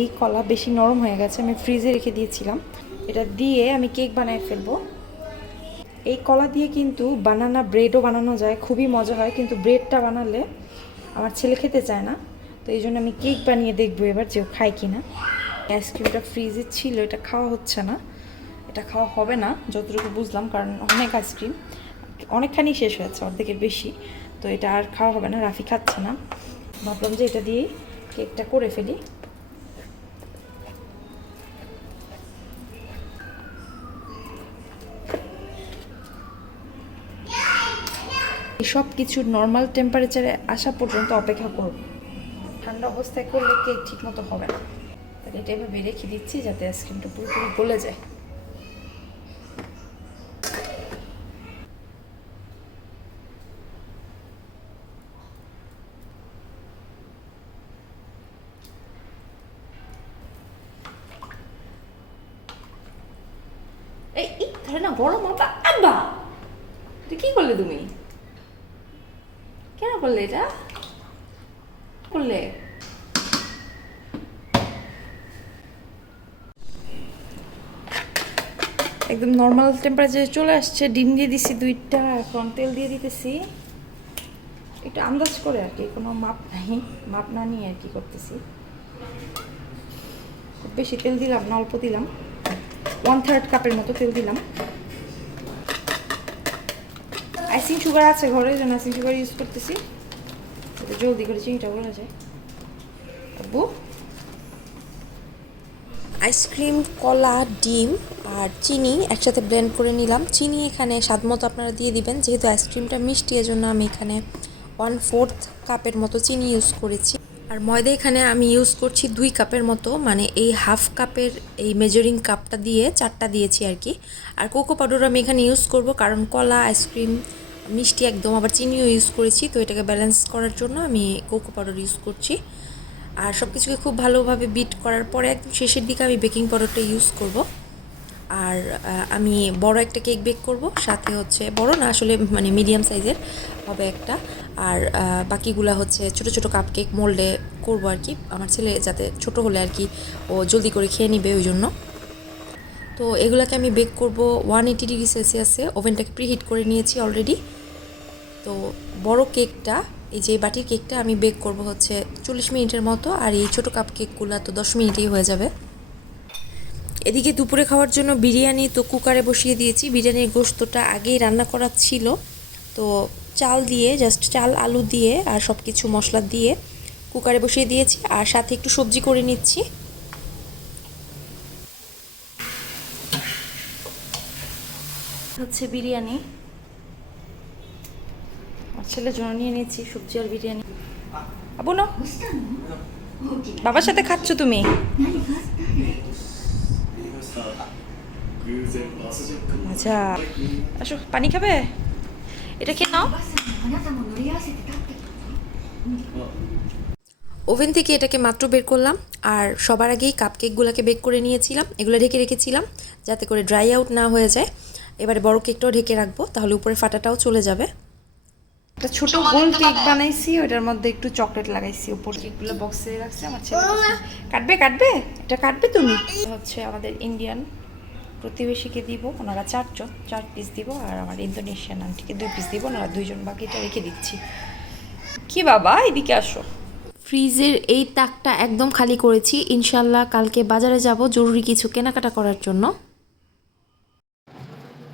এই কলা বেশি নরম হয়ে গেছে, আমি ফ্রিজে রেখে দিয়েছিলাম। এটা দিয়ে আমি কেক বানিয়ে ফেলবো। এই কলা দিয়ে কিন্তু বানানা ব্রেডও বানানো যায়, খুবই মজা হয়। কিন্তু ব্রেডটা বানালে আমার ছেলে খেতে চায় না, তো এই জন্য আমি কেক বানিয়ে দেখবো এবার যে ও খায় কি না। আইসক্রিমটা ফ্রিজে ছিল, এটা খাওয়া হচ্ছে না, এটা খাওয়া হবে না যতটুকু বুঝলাম, কারণ অনেক আইসক্রিম, অনেকখানি শেষ হয়েছে, অর্ধেকের বেশি। তো এটা আর খাওয়া হবে না, রাফি খাচ্ছে না। ভাবলাম যে এটা দিয়েই কেকটা করে ফেলি। সব কিছু নর্মাল টেম্পারেচারে আসা পর্যন্ত অপেক্ষা করব। ঠান্ডা অবস্থায় করলে কেক ঠিক মতো হবে না। তাহলে এটা এভাবে রেখে দিচ্ছি যাতে আইসক্রিমটা পুরোপুরি গলে যায়। এই ধরে না গরম মাথা। আব্বা, এটা কি করলে তুমি? কেন করলে এটা? করলে একদম নর্মাল টেম্পারেচারে চলে আসছে। ডিম দিয়ে দিছি 2টা, এখন তেল দিয়ে দিতেছি একটু আন্দাজ করে আর কি, কোনো মাপ নাই, মাপ না নিয়ে আর কি করতেছি। খুব বেশি তেল দিলাম না, অল্প দিলাম, 1/3 কাপের মতো তেল দিলাম। আইসিং সুগার আছে ঘরে, যেন আইসিং সুগার ইউজ করতেছি, জলদি করে চিনিটা বলা যায়। আব্বু, আইসক্রিম, কলা, ডিম আর চিনি একসাথে ব্লেন্ড করে নিলাম। চিনি এখানে স্বাদ মতো আপনারা দিয়ে দিবেন, যেহেতু আইসক্রিমটা মিষ্টি এজন্য আমি এখানে 1/4 কাপের মতো চিনি ইউজ করেছি। আর ময়দা এখানে আমি ইউজ করছি 2 কাপের মতো, মানে এই হাফ কাপের এই মেজারিং কাপটা দিয়ে 4টা দিয়েছি আর কি। আর কোকো পাউডার আমি এখানে ইউজ করব, কারণ কলা, আইসক্রিম মিষ্টি একদম, আবার চিনিও ইউজ করেছি, তো এটাকে ব্যালেন্স করার জন্য আমি কোকো পাউডার ইউজ করছি। আর সব কিছুকে খুব ভালোভাবে বিট করার পরে একদম শেষের দিকে আমি বেকিং পাউডারটা ইউজ করব। আর আমি বড় একটা কেক বেক করব, সাথে হচ্ছে বড় না আসলে মানে মিডিয়াম সাইজের হবে একটা। আর বাকিগুলা হচ্ছে ছোট ছোট কাপ কেক মোল্ডে করবো আর কি, আমার ছেলে যাতে ছোট হলে আর কি ও জলদি করে খেয়ে নিবে ওই জন্য। তো এগুলাকে আমি বেক করব 180 ডিগ্রি সেলসিয়াসে, ওভেনটাকে প্রিহিট করে নিয়েছি অলরেডি। তো বড় কেকটা, এই যে বাটির কেকটা আমি বেক করব হচ্ছে 40 মিনিটের মতো, আর এই ছোটো কাপ কেকগুলো তো 10 মিনিটেই হয়ে যাবে। এদিকে দুপুরে খাওয়ার জন্য বিরিয়ানি তো কুকারে বসিয়ে দিয়েছি। বিরিয়ানির গোশতটা আগেই রান্না করা ছিল, তো চাল দিয়ে, জাস্ট চাল আলু দিয়ে আর সব কিছু মশলা দিয়ে কুকারে বসিয়ে দিয়েছি, আর সাথে একটু সবজি করে নিচ্ছি। হচ্ছে বিরিয়ানি, আমার ছেলের জন্য নিয়ে নিয়েছি সবজি আর বিরিয়ানি। আবু না, বাবার সাথে খাচ্ছ তুমি? আচ্ছা, আসো পানি খাবে, এটা খেয়ে নাও। ওভেন থেকে এটাকে মাত্র বের করলাম, আর সবার আগেই কাপকেকগুলোকে বেক করে নিয়েছিলাম, এগুলো ঢেকে রেখেছিলাম যাতে করে ড্রাই আউট না হয়ে যায়। এবারে বড় কেকটাও ঢেকে রাখবো, তাহলে উপরে ফাটাটাও চলে যাবে। একটা ছোট গোল কেক বানাইছি, ওটার মধ্যে একটু চকলেট লাগাইছি উপর। কেকগুলো বক্সে রাখছি, আমার ছেলে কাটবে কাটবে, এটা কাটবে তুমি। হচ্ছে আমাদের ইন্ডিয়ান প্রতিবেশীকে দিব, ওনারা 4 পিস দিব, আর আমার ইন্দোনেশিয়ান আন্টিকে 2 পিস দিব, ওনারা 2জন, বাকিটা রেখে দিচ্ছি। কি বাবা, এদিকে আসো। ফ্রিজের এই তাকটা একদম খালি করেছি, ইনশাল্লাহ কালকে বাজারে যাব জরুরি কিছু কেনাকাটা করার জন্য।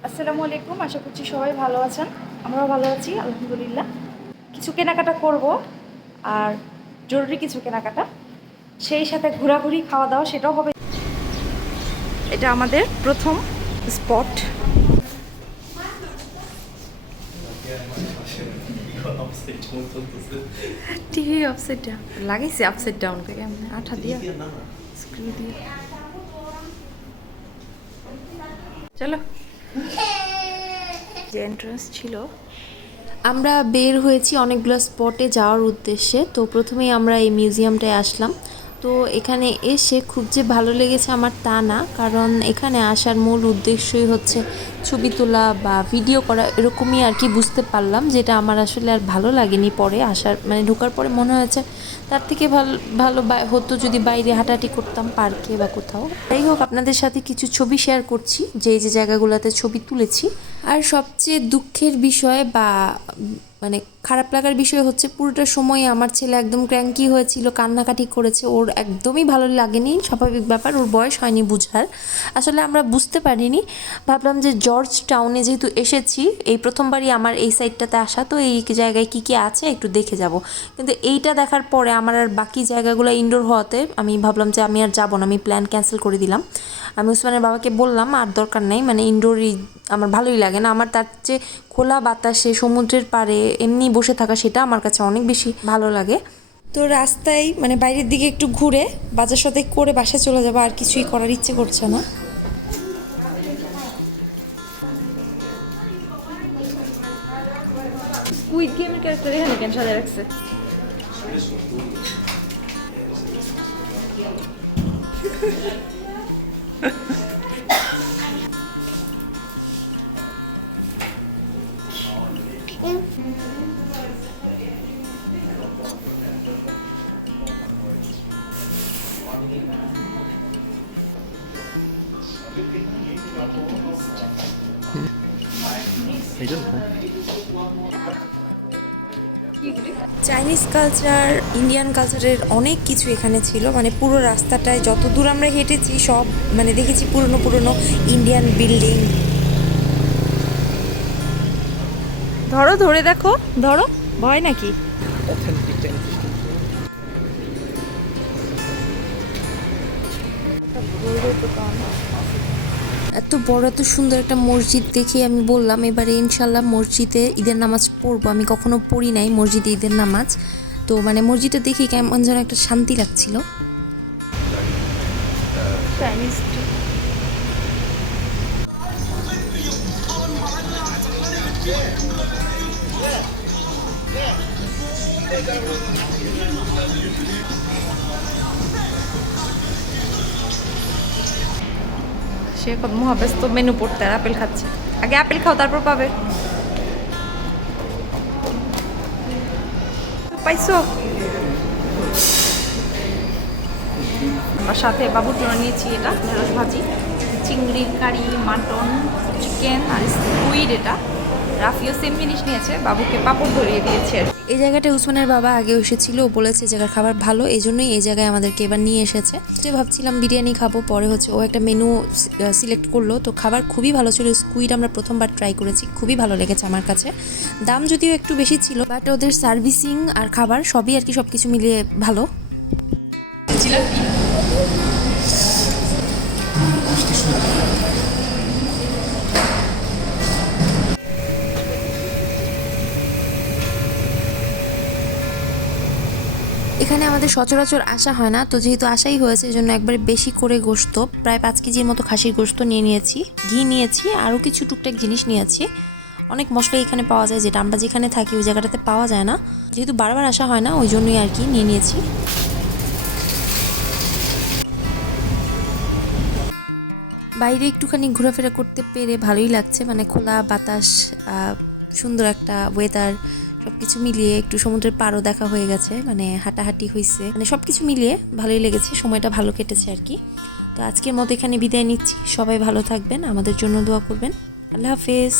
আসসালামু আলাইকুম, আশা করছি সবাই ভালো আছেন, আমরাও ভালো আছি আলহামদুলিল্লাহ। কিছু কেনাকাটা করব, আর জরুরি কিছু কেনাকাটা, সেই সাথে ঘোরাঘুরি, খাওয়া দাওয়া সেটাও হবে। এটা আমাদের প্রথম স্পট। টিভি আপসাইড ডাউন লাগাইছে, আপসাইড ডাউন করে আঠা দিয়ে স্ক্রু দিয়ে। চলো, যে এন্ট্রান্স ছিল। আমরা বের হয়েছি অনেকগুলো স্পটে যাওয়ার উদ্দেশ্যে। তো প্রথমেই আমরা এই মিউজিয়ামটায় আসলাম, তো এখানে এসে খুব যে ভালো লেগেছে আমার তা না, কারণ এখানে আসার মূল উদ্দেশ্যই হচ্ছে ছবি তোলা বা ভিডিও করা, এরকমই আর কি বুঝতে পারলাম, যেটা আমার আসলে আর ভালো লাগেনি পরে আসার মানে ঢোকার পরে মনে হয়েছে তার থেকে ভালো ভালো হতো যদি বাইরে হাঁটাহাঁটি করতাম পার্কে বা কোথাও। যাই হোক, আপনাদের সাথে কিছু ছবি শেয়ার করছি যে যে জায়গাগুলোতে ছবি তুলেছি। আর সবচেয়ে দুঃখের বিষয় বা মানে খারাপ লাগার বিষয় হচ্ছে পুরোটা সময় আমার ছেলে একদম ক্র্যাঙ্কি হয়েছিল, কান্নাকাটি করেছে। ওর একদমই ভালো লাগেনি, স্বাভাবিক ব্যাপার, ওর বয়স হয়নি বুঝার। আসলে আমরা বুঝতে পারিনি, ভাবলাম যে জর্জ টাউনে যেহেতু এসেছি, এই প্রথমবারই আমার এই সাইডটাতে আসা, তো এই জায়গায় কী কী আছে একটু দেখে যাব। কিন্তু এইটা দেখার পরে আমার আর বাকি জায়গাগুলো ইনডোর হওয়াতে আমি ভাবলাম যে আমি আর যাবো না, আমি প্ল্যান ক্যান্সেল করে দিলাম। আমি উসমানের বাবাকে বললাম আর দরকার নেই, মানে ইনডোরই আমার ভালোই লাগে না, আমার তার চেয়ে খোলা বাতাসে সমুদ্রের পাড়ে এমনি বসে থাকা সেটা আমার কাছে অনেক বেশি ভালো লাগে। তো রাস্তায় মানে বাইরের দিকে একটু ঘুরে বাজার সদাই করে বাসায় চলে যাবো, আর কিছুই করার ইচ্ছে করছে না। স্কুইড গেমের ক্যারেক্টার এখানে কেন সাজায় রাখছে? চাইনিজ কালচার, ইন্ডিয়ান কালচারের অনেক কিছু এখানে ছিল, মানে পুরো রাস্তাটায় যত দূর আমরা হেঁটেছি সব মানে দেখেছি পুরনো পুরনো ইন্ডিয়ান বিল্ডিং। ধরো, ধরে দেখো, ধরো, ভয় নাকি? এত বড় এত সুন্দর একটা মসজিদ দেখে আমি বললাম এবারে ইনশাল্লাহ মসজিদে ঈদের নামাজ পড়বো। আমি কখনো পড়ি নাই মসজিদে ঈদের নামাজ, তো মানে মসজিদটা দেখে কেমন যেন একটা শান্তি লাগছিল। সে কত মহাব্যস্ত মেনু পড়তে, আর আপেল খাচ্ছে। আগে আপেল খাও, তারপর পাবে। পাইছো? আমার সাথে বাবুর জন্য নিয়েছি এটা ঢেঁড়স ভাজি, চিংড়ির কারি, মাটন, চিকেন আর স্কুইড। এটা রাফিও সেম জিনিস নিয়েছে, বাবুকে পাপড় ধরিয়ে দিয়েছে। এই জায়গাটায় উসমানের বাবা আগেও এসেছিল, ও বলেছে জায়গার খাবার ভালো, এই জন্যই এই জায়গায় আমাদেরকে এবার নিয়ে এসেছে। যে ভাবছিলাম বিরিয়ানি খাবো, পরে হচ্ছে ও একটা মেনু সিলেক্ট করলো, তো খাবার খুবই ভালো ছিল। স্কুইড আমরা প্রথমবার ট্রাই করেছি, খুবই ভালো লেগেছে আমার কাছে। দাম যদিও একটু বেশি ছিল, বাট ওদের সার্ভিসিং আর খাবার সবই আর কি সব কিছু মিলিয়ে ভালো। এখানে আমাদের সচরাচর আসা হয় না, তো যেহেতু আসাই হয়েছে এই জন্য একবারে বেশি করে গোশত, প্রায় 5 কেজির মতো খাসির গোশত নিয়ে নিয়েছি, ঘি নিয়েছি, আরও কিছু টুকটাক জিনিস নিয়েছি। অনেক মশলা এখানে পাওয়া যায়, যেটা আমরা যেখানে থাকি ওই জায়গাটাতে পাওয়া যায় না, যেহেতু বারবার আসা হয় না ওই জন্যই আর কি নিয়ে নিয়েছি। বাইরে একটুখানি ঘোরাফেরা করতে পেরে ভালোই লাগছে, মানে খোলা বাতাস, সুন্দর একটা ওয়েদার, সব কিছু মিলিয়ে একটু সমুদ্রের পাড়ও দেখা হয়ে গেছে, মানে হাঁটাহাঁটি হয়েছে, মানে সব কিছু মিলিয়ে ভালোই লেগেছে, সময়টা ভালো কেটেছে আর কি। তো আজকের মতো এখানে বিদায় নিচ্ছি, সবাই ভালো থাকবেন, আমাদের জন্য দোয়া করবেন। আল্লাহ হাফেজ।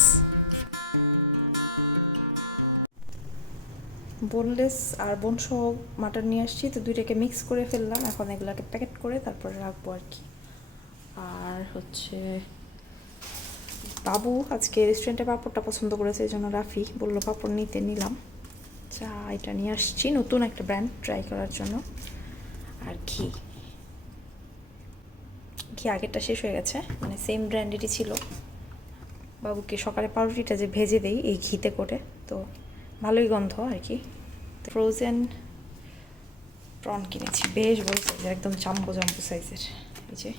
বোনলেস আর বোনসহ মাটন নিয়ে আসছি, তো দুইটাকে মিক্স করে ফেললাম, এখন এগুলোকে প্যাকেট করে তারপরে রাখবো আর কি। আর হচ্ছে বাবু আজকে রেস্টুরেন্টে পাঁপড়টা পছন্দ করেছে, এই জন্য রাফি বললো পাঁপড় নিতে, নিলাম। চা এটা নিয়ে আসছি, নতুন একটা ব্র্যান্ড ট্রাই করার জন্য। আর ঘি আগেরটা শেষ হয়ে গেছে, মানে সেম ব্র্যান্ডেরই ছিল। বাবুকে সকালে পাউরুটিটা যে ভেজে দেই এই ঘিতে করে, তো ভালোই গন্ধ আর কি। ফ্রোজেন প্রন কিনেছি, বেশ বড় সাইজের, একদম জাম্বো জাম্বো সাইজের, এই যে